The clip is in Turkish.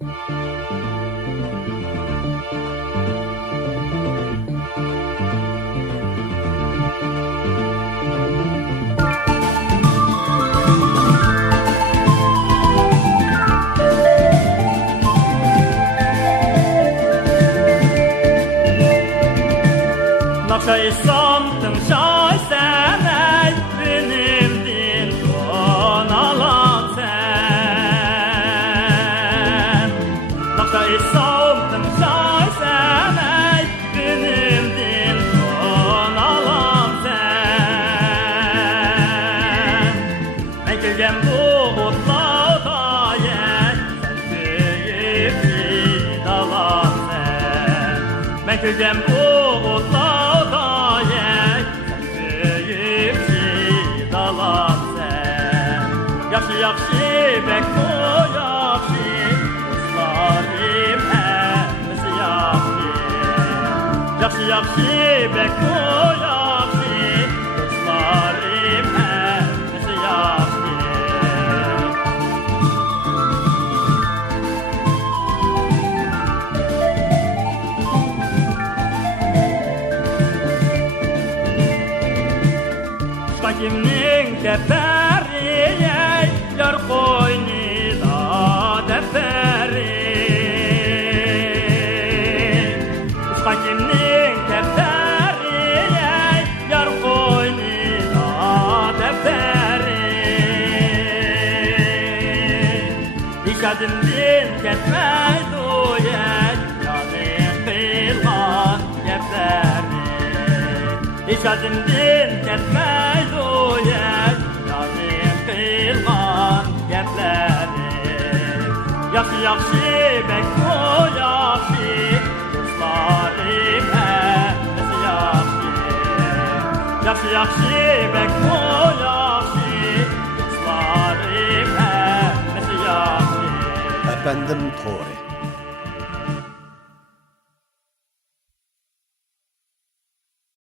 Nakşay samtın şay seney benim din don alan sen. Nakşay samtın şay seney benim din don alan sen. Ben gelgem bu otlarda yer sen büyük bir dalan sen. Ben gelgem bu otlarda yaxşı bek o yaxşı dostlarım hepsi yaxşı. Yaxşı bek o yaxşı dostlarım hepsi yaxşı. Bakimning teperi yar qo'ynida daftari Usqakimning daftari yar qo'ynida daftari Ishadimdin ketmaydi yoning qilgan gaplari Ishadimdin ketmaydi yoning qilgan gaplari Yaxşı bek o yaxşı dostlarım hepsi yaxşı. Yaxşı bek o yaxşı dostlarım hepsi yaxşı. Efendim Tori.